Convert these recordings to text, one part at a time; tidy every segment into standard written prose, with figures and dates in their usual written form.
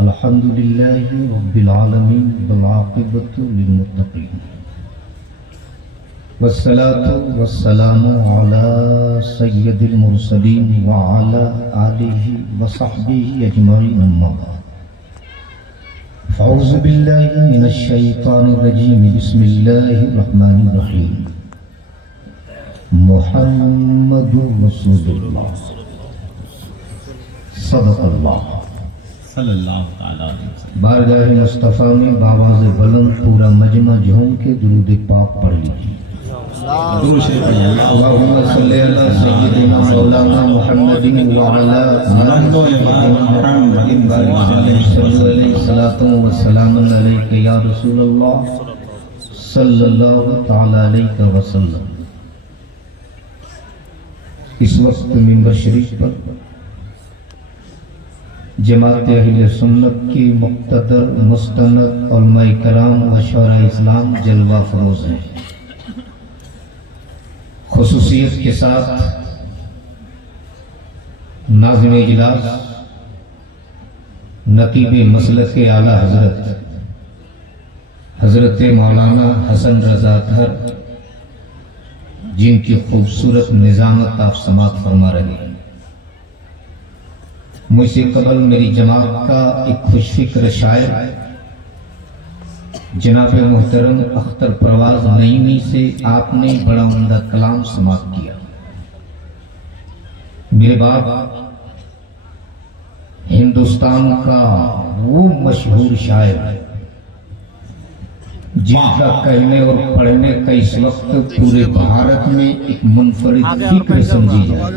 अल्हम्दुलिल्लाहि रब्बिल आलमीन वल आक़िबतु लिल मुत्तक़ीन वस्सलातु वस्सलामु अला सय्यदिल मुरसलीन व अला आलिहि व सहबिहि अजमईन अम्मा बाद। अऊज़ु बिल्लाहि मिनश शैतानिर रजीम बिस्मिल्लाहिर रहमानिर रहीम। मुहम्मदुर रसूलुल्लाह सल्लल्लाहु बारगाह मुस्तफ़ा में बावाज़ बुलंद पूरा मजमा झूम के दुरूद पाक पढ़ लीजिए। अल्लाहुम्मा सल्ली अला सय्यिदिना मौलाना मुहम्मदिन व अला आलि मुहम्मदिन सल्लल्लाहु व सलामुन अलैका या रसूलल्लाह सल्लल्लाहु तआला अलैहि वसल्लम। इस वक्त मिंबर शरीफ पर जमात अहले सुन्नत की मुक़्तदर मुस्तनद उलमाए कराम व शुअरा इस्लाम जलवा फरोज हैं। खुसूसियत के साथ नाज़िम इजलास नकीब मसलक आला हजरत मौलाना हसन रजा अतहर, जिनकी खूबसूरत निज़ामत आप समात फरमा रहे हैं। मुझसे कबल मेरी जमात का एक खुशफिक्र शायर जनाब मोहतरम अख्तर परवाज नईमी से आपने बड़ा उम्दा कलाम समाप्त किया। मेरे बाद हिंदुस्तान का वो मशहूर शायर जिनका कहने और पढ़ने का इस वक्त पूरे भारत में एक मुनफरिद फिक्र समझी जाए,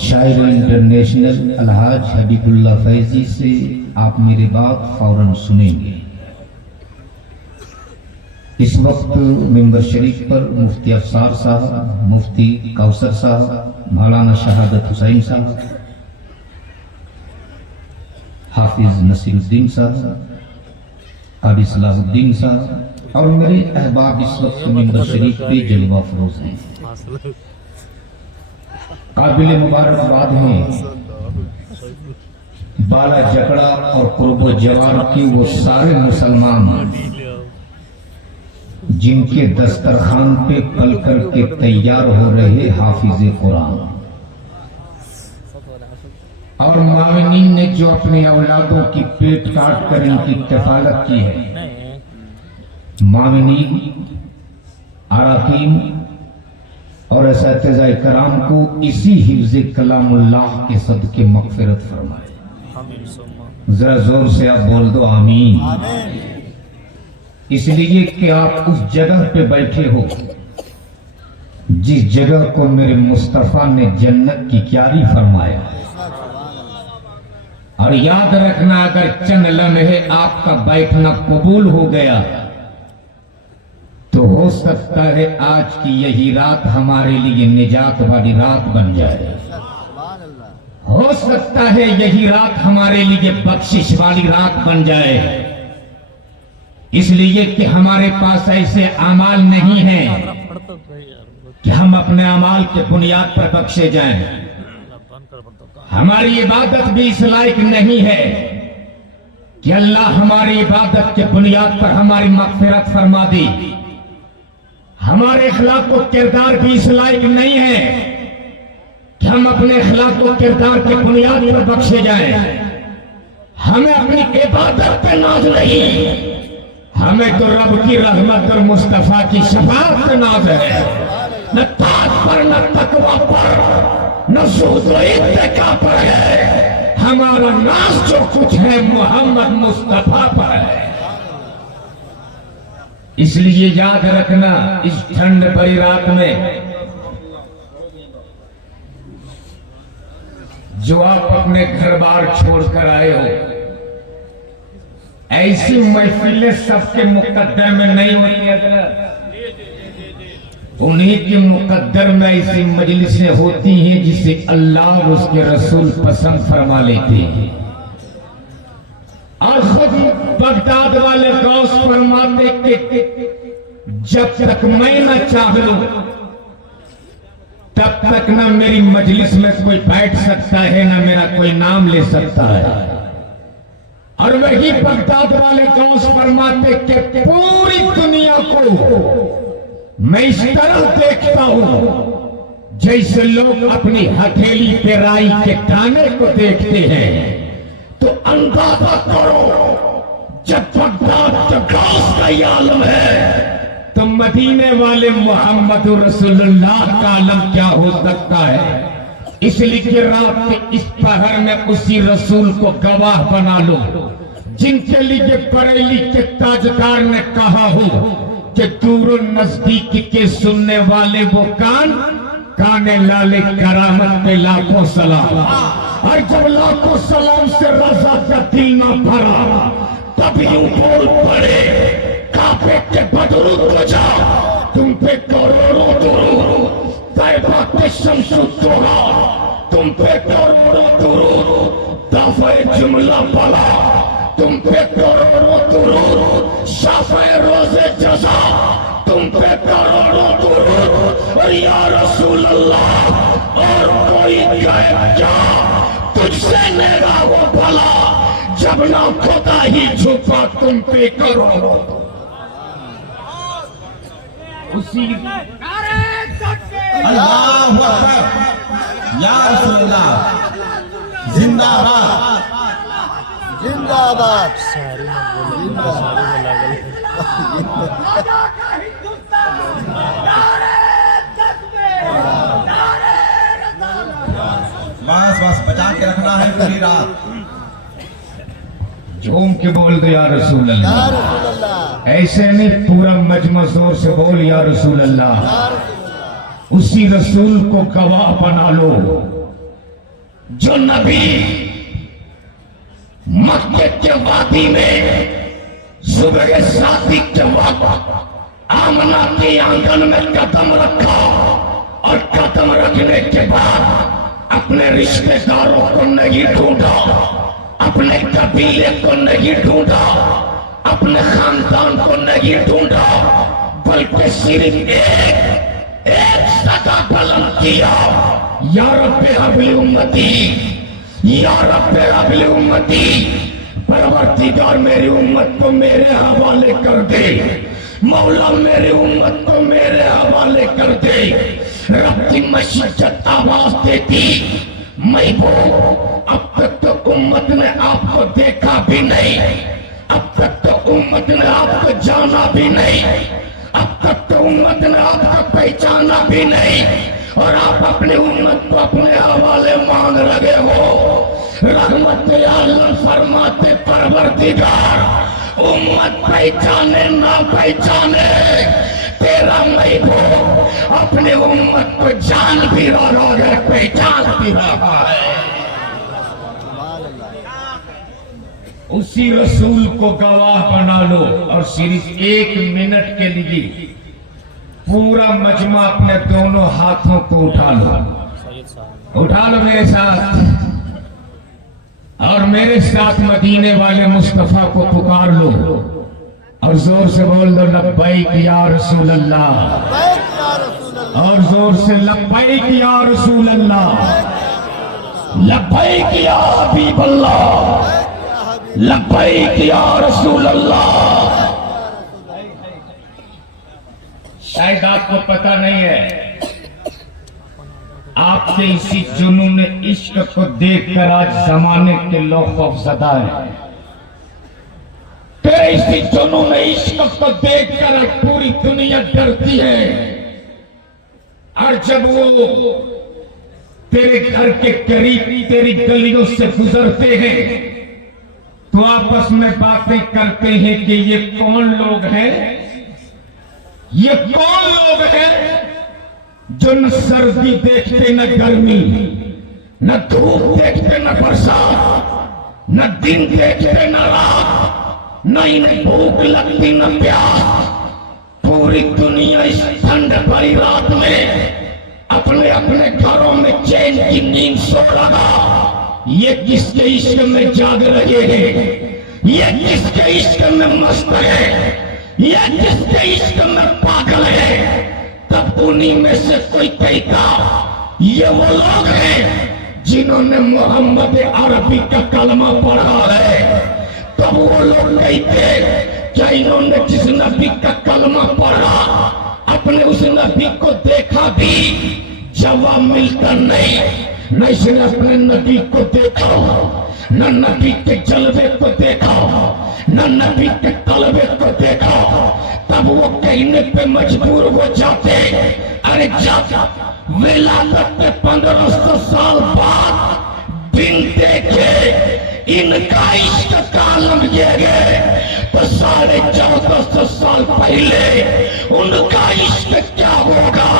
शायर इंटरनेशनल अलहाज हबीबुल्लाह फैजी से आप मेरे बात फौरन सुनेंगे। इस वक्त मिंबर शरीफ पर मुफ्ती अफसार साहब, मुफ्ती कौसर साहब, मौलाना शहादत हुसैन साहब, हाफिज नसीरुद्दीन साहब, काबी सलाहुद्दीन साहब और मेरे अहबाब इस वक्त मिंबर शरीफ पे जलवा फरोज हैं। काबिल मुबारकबाद हैं बाला जकड़ा और कुर्ब जवान के वो सारे मुसलमान जिनके दस्तरखान पे पल कर के तैयार हो रहे हाफिज कुरान और मामिनीन ने जो अपने औलादों की पेट काट कर इनकी कफालत की है। मामिनीन, अराकीन और असातिज़ाए कराम को इसी हिफ्ज़ कलामुल्लाह के सदके मग़फ़िरत फरमाए। जरा जोर से आप बोल दो आमीन। इसलिए कि आप उस जगह पे बैठे हो जिस जगह को मेरे मुस्तफ़ा ने जन्नत की क्यारी फरमाया। और याद रखना, अगर चंद लम्हे आपका बैठना कबूल हो गया तो हो सकता है आज की यही रात हमारे लिए निजात वाली रात बन जाए। हो सकता है यही रात हमारे लिए बख्शिश वाली रात बन जाए। इसलिए कि हमारे पास ऐसे अमाल नहीं हैं कि हम अपने अमाल के बुनियाद पर बख्शे जाएं। हमारी इबादत भी इस लायक नहीं है कि अल्लाह हमारी इबादत के बुनियाद पर हमारी मग़फ़िरत फरमा दी। हमारे अखलाक व किरदार भी इस लायक नहीं है कि हम अपने अखलाक व किरदार के बुनियाद पर बख्शे जाएं। हमें अपनी इबादत पे नाज नहीं, हमें तो रब की रहमत और मुस्तफा की शफाअत पे नाज है। न ताक़त पर, न तक़वा पर, न ज़ुहद व इत्तिका पर है। हमारा नाज जो कुछ है मोहम्मद मुस्तफा पर है। इसलिए याद रखना, इस ठंड भरी रात में जो आप अपने घर बार छोड़कर आए हो, ऐसी महफिलें सबके मुकद्दर में नहीं होती है। उन्हीं के मुकद्दर में ऐसी मजलिसें होती हैं जिसे अल्लाह और उसके रसूल पसंद फरमा लेते हैं। और खुद बगदाद वाले गौस फरमाते कि जब तक मैं न चाह लूं तब तक न मेरी मजलिस में कोई बैठ सकता है, न मेरा कोई नाम ले सकता है। और वही बगदाद वाले गौस फरमाते कि पूरी दुनिया को मैं इस तरह देखता हूं जैसे लोग अपनी हथेली पे राई के दाने को देखते हैं। तो अंदाजा करो जब बगदाद के गौस का ये आलम है तो मदीने वाले मोहम्मद रसूलुल्लाह का आलम क्या हो सकता है। इसलिए कि रात के इस पहर में उसी रसूल को गवाह बना लो जिनके लिए बरेली के ताजदार ने कहा हो कि दूर नजदीक के सुनने वाले वो काने लाले करामत पे लाखों सलाम। और जब लाखों सलाम से रजा का दिल ना भरा तब यूं बोल पड़े काफे के बदरू को जाओ तुम पे करोड़ों दुरूद तैबा के शमसु दोहा तुम पे करोड़ों दुरूद दाफे जुमला बला तुम पे करोड़ों दुरूद शाफे रोजे जजा तुम पे करोड़ों दुरूद और या रसूल अल्लाह और कोई कहे क्या तुझसे नेगा वो भला जब ना खुदा ही झुका तुम पे करोड़ों उसी अल्लाहु अकबर या रसूलल्लाह जिंदाबाद जिंदाबाद बस बस बचा के रखना है पूरी रात। झूम के बोल दो या रसूल अल्लाह। ऐसे नहीं पूरा मजमा जोर से बोल या रसूल अल्लाह। उसी रसूल को गवाह बना लो जो नबी मक्के के वादी में सुबह शादी के वक्त आमना के आंगन में कदम रखा और कदम रखने के बाद अपने रिश्तेदारों को नहीं ढूंढा अपने कबीले को नहीं ढूंढा अपने खानदान को नहीं ढूंढा बल्कि सिर्फ एक सदा बुलंद किया या रब्बे हबली उम्मती या रब्बे हबली उम्मती परवरदिगार मेरी उम्मत को मेरे हवाले कर दे मौला मेरी उम्मत को मेरे हवाले कर दे। रब की मशीजत आवाज देती महबूब अब तक तो उम्मत ने आपको देखा भी नहीं अब तक तो उम्मत ने आपको जाना भी नहीं अब तक तो उम्मत ने आपको पहचाना भी नहीं और आप अपने उम्मत को अपने हवाले मांग रहे हो। रहमत आलम फरमाते परवरदिगार उम्मत पहचाने ना पहचाने तेरा महबूब अपने उम्मत को जान भी रहा है पहचान भी रहा है। उसी रसूल को गवाह बना लो और सिर्फ 1 मिनट के लिए पूरा मजमा अपने दोनों हाथों को उठा लो मेरे साथ और मेरे साथ मदीने वाले मुस्तफा को पुकार लो और जोर से बोल दो लब्बैक या रसूल अल्लाह और जोर से लब्बैक या रसूल अल्लाह लब्बैक या हबीब अल्लाह लब्बैक या रसूल अल्लाह। शायद आपको पता नहीं है आपके इसी जुनून इश्क को देखकर आज जमाने के लोग खौफजदा हैं। तेरे इसी जुनून इश्क को देखकर पूरी दुनिया डरती है और जब वो तेरे घर के करीब तेरी गलियों से गुजरते हैं तो आपस में बातें करते हैं कि ये कौन लोग हैं ये कौन लोग हैं जो न सर्दी देखते न गर्मी न धूप देखते न बरसात न दिन देखते न रात न इन्हें भूख लगती न प्यास पूरी दुनिया इस ठंड भरी रात में अपने अपने घरों में चैन की नींद सो रहा। ये किसके इश्क में जाग रहे हैं ये किसके इश्क में मस्त है ये किसके इश्क में पागल है। तब उन्हीं में से कोई कहता ये वो लोग हैं जिन्होंने मोहम्मद अरबी का कलमा पढ़ा है। तब वो लोग कहते क्या इन्होंने जिस नबी का कलमा पढ़ा अपने उस नबी को देखा भी? जवाब मिलता नहीं। न इसने अपने नबी को देखा, न नबी के जलवे को देखा, न नबी के तलबे को देखा। तब वो कहने पे मजबूर हो जाते, अरे जा विलादत के 1500 साल बाद बिन देखे इनका इश्क का आलम ये गए तो 1450 साल पहले उनका इश्क क्या होगा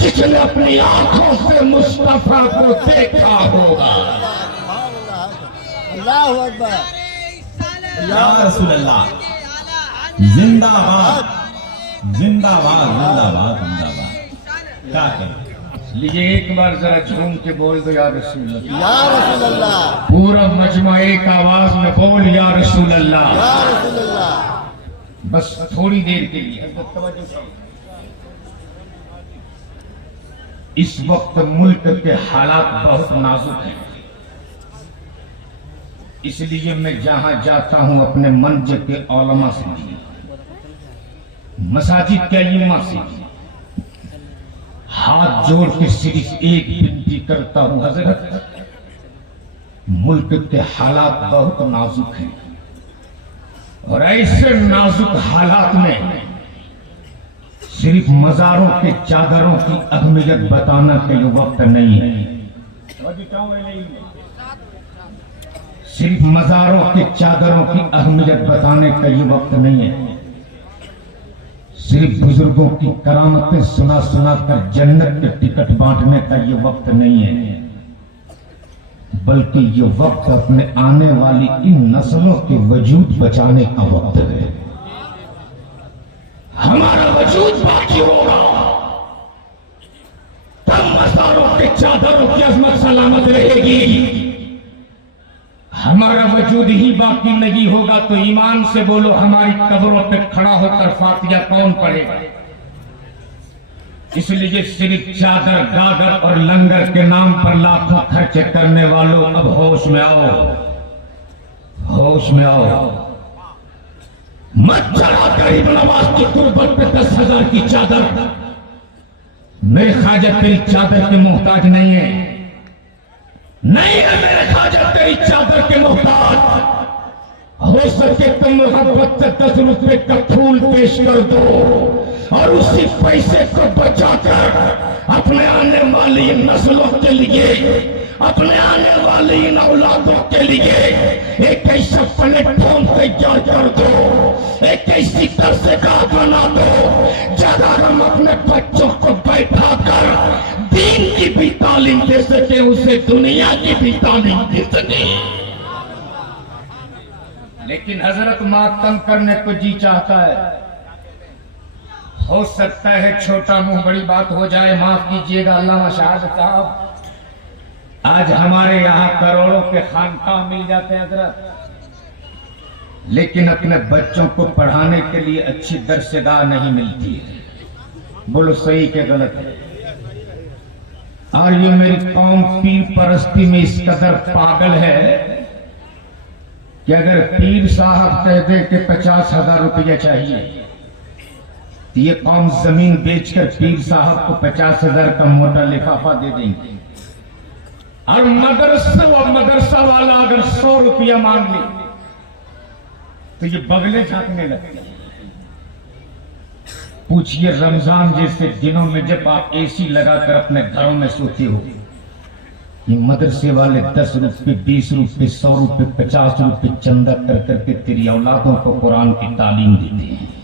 जिसने अपनी आंखों से मुस्तफा को देखा होगा। अल्लाहु अकबर। या रसूल अल्लाह, जिंदाबाद जिंदाबाद जिंदाबाद जिंदाबाद। क्या करें? लीजिए एक बार जरा झूम के बोल दो या रसूल अल्लाह। या रसूल अल्लाह, पूरा मजमा एक आवाज में बोल या रसूल अल्लाह। या रसूल अल्लाह। बस थोड़ी देर के लिए इस वक्त मुल्क के हालात बहुत नाजुक हैं, इसलिए मैं जहां जाता हूं अपने मंज के औलमा से, मसाजिद के इमाम से हाथ जोड़ के सिर्फ एक विनती करता हूं, हजरत मुल्क के हालात बहुत नाजुक हैं और ऐसे नाजुक हालात में सिर्फ मजारों के चादरों की अहमियत बताना के वक्त नहीं है। सिर्फ मजारों के चादरों की अहमियत बताने का ये वक्त नहीं है। सिर्फ बुजुर्गों की करामतें सुना सुना कर जन्नत के टिकट बांटने का ये वक्त नहीं है, बल्कि ये वक्त अपने आने वाली इन नस्लों के वजूद बचाने का वक्त है। हमारा वजूद बाकी होगा तब मज़ारों के चादरों की अजमत सलामत रहेगी। हमारा वजूद ही बाकी नहीं होगा तो ईमान से बोलो हमारी कब्रों पे खड़ा होकर फातिहा कौन पढ़ेगा? इसलिए सिर्फ चादर गादर और लंगर के नाम पर लाखों खर्च करने वालों अब होश में आओ, होश में आओ। मत चढ़ा गरीब नवाज की तुरबत पे 10,000 की चादर। मेरे ख्वाजा तेरी चादर के मोहताज नहीं है, नहीं है मेरे ख्वाजा तेरी चादर के मोहताज। हो सके तो मोहब्बत से 10 रुपए का फूल पेश कर दो और उसी पैसे को बचाकर अपने आने वाली नस्लों के लिए, अपने आने वाली इन औलादों के लिए एक ऐसा प्लेटफॉर्म तैयार कर दो, एक ऐसी दरसगाह बना दो जहां हम अपने बच्चों को बैठा कर दीन की भी तालीम दे सके, उसे दुनिया की भी तालीम दे सके। लेकिन हजरत मातम करने को जी चाहता है। हो सकता है छोटा मुंह बड़ी बात हो जाए, माफ कीजिएगा अल्लामा शहादत साहब। आज हमारे यहाँ करोड़ों के खानकाह मिल जाते हैं हजरत, लेकिन अपने बच्चों को पढ़ाने के लिए अच्छी दरसगाह नहीं मिलती है। बोलो सही के गलत है? और ये मेरी कौम पीर परस्ती में इस कदर पागल है कि अगर पीर साहब कह दे कि 50,000 रुपया चाहिए तो ये कौम जमीन बेचकर पीर साहब को 50,000 का मोटा लिफाफा दे देंगे। और मदरसा वाला अगर 100 रुपया मांग ले तो ये बगले झांकने लगते हैं। पूछिए रमजान जैसे दिनों में जब आप एसी लगाकर अपने घरों में सोते हो, ये मदरसे वाले 10 रुपए 20 रुपए 100 रुपए 50 रुपए चंदा कर करके तेरी औलादों को कुरान की तालीम देते हैं।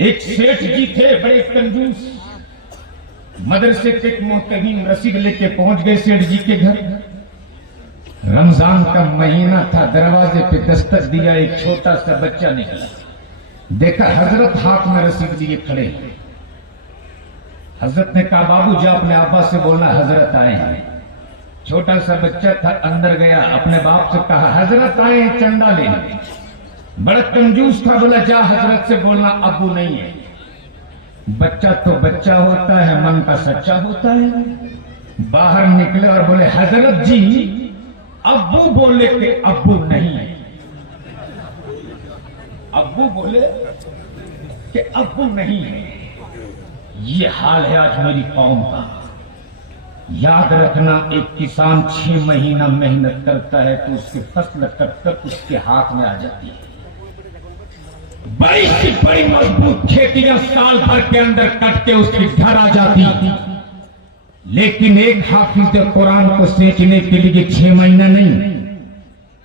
एक सेठ जी थे बड़े कंजूस, मदरसे के मोहतमीम रसीद लेके पहुंच गए सेठ जी के घर। रमजान का महीना था, दरवाजे पे दस्तक दिया, एक छोटा सा बच्चा निकला, देखा हजरत हाथ में रसीद लिए खड़े। हजरत ने कहा बाबू जा अपने अब्बा से बोलना हजरत आए हैं। छोटा सा बच्चा था, अंदर गया, अपने बाप से कहा हजरत आए चंदा लेने। बड़ा कंजूस था, बोला जा हजरत से बोलना अबू नहीं है। बच्चा तो बच्चा होता है, मन का सच्चा होता है। बाहर निकले और बोले हजरत जी अब्बू बोले कि अब्बू नहीं, अब्बू बोले कि अब्बू नहीं है। ये हाल है आज मेरी कौम का। याद रखना, एक किसान 6 महीना मेहनत करता है तो उसकी फसल कटकर उसके हाथ में आ जाती है। बड़ी सी बड़ी मजबूत खेतियां साल भर के अंदर कट के उसके घर आ जाती, लेकिन एक हाफिज कुरान को सींचने के लिए 6 महीना नहीं,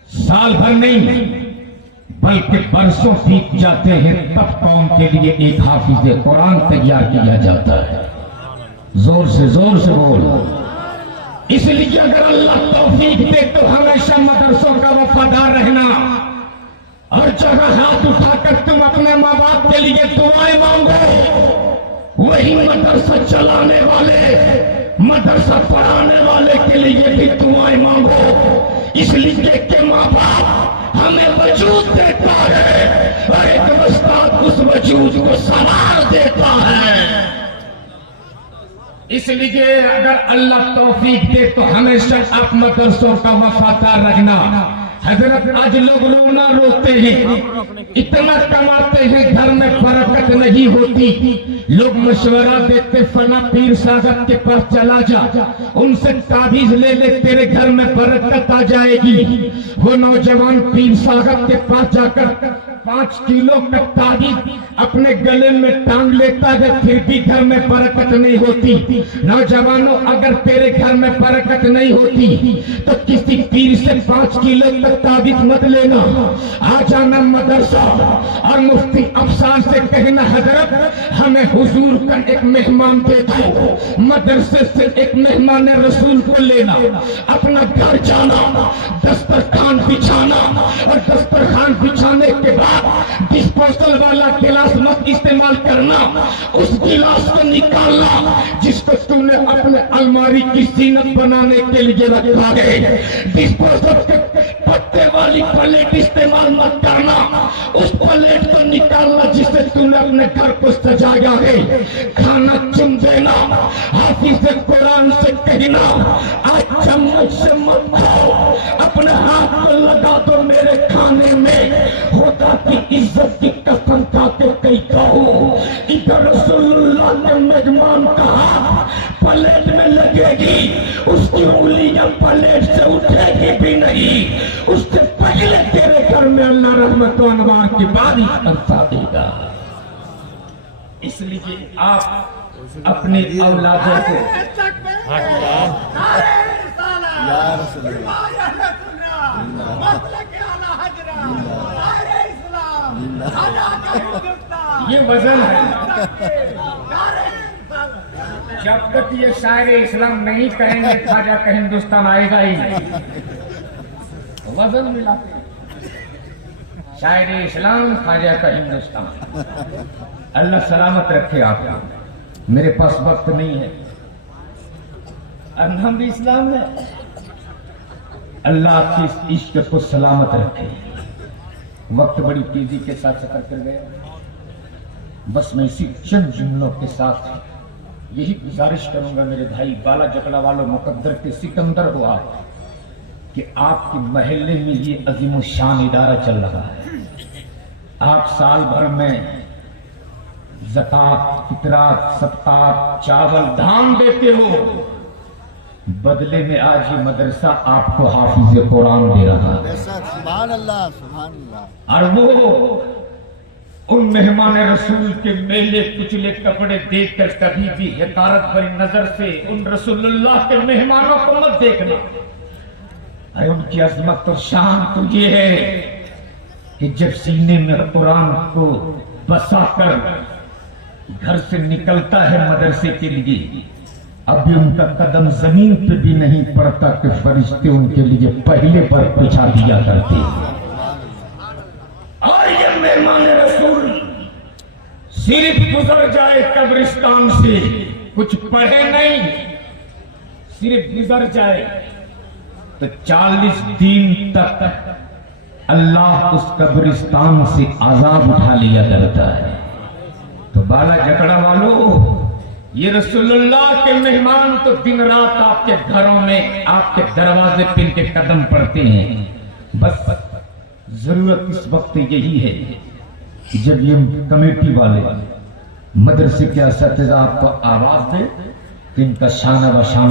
साल भर नहीं, बल्कि बरसों बीत जाते हैं, तब कौम के लिए एक हाफिज कुरान तैयार किया जाता है। जोर से बोलो। इसलिए अगर अल्लाह तौफीक दे तो हमेशा मदरसों का वफादार रहना, और जगह हाथ उठाकर तुम अपने माँ बाप के लिए दुआएं मांगो, वही मदरसा चलाने वाले, मदरसा पढ़ाने वाले के लिए भी दुआएं मांगो। इसलिए कि माँ बाप हमें वजूद देता है और एक उस्ताद उस वजूद को संवार देता है। इसलिए अगर अल्लाह तौफीक दे तो हमेशा आप मदरसों का वफादार रखना। हजरत आज लोग रोना रोते हैं, इतना कमाते हैं, घर में बरकत नहीं होती। लोग मशवरा देते फला पीर साहब के पास चला जा, उनसे ताबीज ले ले, तेरे घर में बरकत आ जाएगी। वो नौजवान पीर साहब के पास जाकर 5 किलो का ताबीज अपने गले में टांग लेता है, फिर भी घर में बरकत नहीं होती। नौजवानों, अगर तेरे घर में बरकत नहीं होती तो किसी पीर से 5 किलो का ताबीज मत लेना। आ जाना मदरसा और मुफ्ती अफसार से कहना, हजरत हमें हुजूर का एक मेहमान दे दो। मदरसे से एक मेहमान रसूल को लेना, अपना घर जाना, दस्तरखान बिछाना, और दस्तरखान बिछाने के बाद डिस्पोजल वाला गिलास मत इस्तेमाल करना। उस गिलास को निकालना जिसको तूने अपने अलमारी की जीनत बनाने के लिए रखा है। डिस्पोजल के पत्ते वाली प्लेट इस्तेमाल मत करना। उस प्लेट को निकालना जिससे तूने अपने घर को सजाया है। खाना चुम देना, हाफिज कुरान से कहना, आज चम्मच से मत खाओ, अपने हाथ को लगा दो मेरे खाने में। खुदा की इज्जत की कसम खा के कहीं कहो, इधर रसूलुल्लाह ने मेजमान का हाथ प्लेट में लगेगी, उसकी उंगलियां प्लेट से उठेगी भी नहीं। उससे पहले तेरे घर में अल्लाह रहमत व अनवार की बारी बरसा देगा। इसलिए आप अपने औलादों को ये वजन है। जब तक ये शायरे इस्लाम नहीं कहेंगे ख्वाजा का हिंदुस्तान आएगा ही नहीं। वजन मिलाते हैं, शायरे इस्लाम ख्वाजा का हिंदुस्तान। अल्लाह सलामत रखे आपको। मेरे पास वक्त नहीं है, हम भी इस्लाम में। अल्लाह आपकी इस इश्क को सलामत रखे। वक्त बड़ी तेजी के साथ सफर कर गया। बस मैं इसी चंद जुमलों के साथ यही गुजारिश करूंगा मेरे भाई बाला जकड़ा वालों, मुकद्दर के सिकंदर हो आप, कि आपके महल्ले में ये अजीम शान इदारा चल रहा है। आप साल भर में ज़कात, फितरात, सदक़ात, चावल, धान देते हो, बदले में आज ये मदरसा आपको हाफिज कुरान दे रहा है। सुभान अल्लाह, सुभान अल्लाह। और वो उन मेहमान रसूल के मेले कुचले कपड़े देखकर कभी भी हकारत भरी नजर से उन रसूलुल्लाह के मेहमानों को मत देखना। अरे उनकी अजमत और शान तो ये है कि जब सीने में कुरान को बसाकर घर से निकलता है मदरसे के लिए, अभी उनका कदम जमीन पे भी नहीं पड़ता कि फरिश्ते उनके लिए पहले पर बिछा दिया करते। और ये मेहमान रसूल सिर्फ गुजर जाए कब्रिस्तान से, कुछ पढ़े नहीं, सिर्फ गुजर जाए तो 40 दिन तक अल्लाह उस कब्रिस्तान से आजाब उठा लिया करता है। तो बाला जकड़ा वालों, ये रसूलुल्लाह के मेहमान तो दिन रात आपके घरों में आपके दरवाजे पे इनके कदम पड़ते हैं। बस जरूरत इस वक्त यही है कि जब ये कमेटी वाले मदरसे के असतिज़ा आपको आवाज दे कि इनका शाना व शाना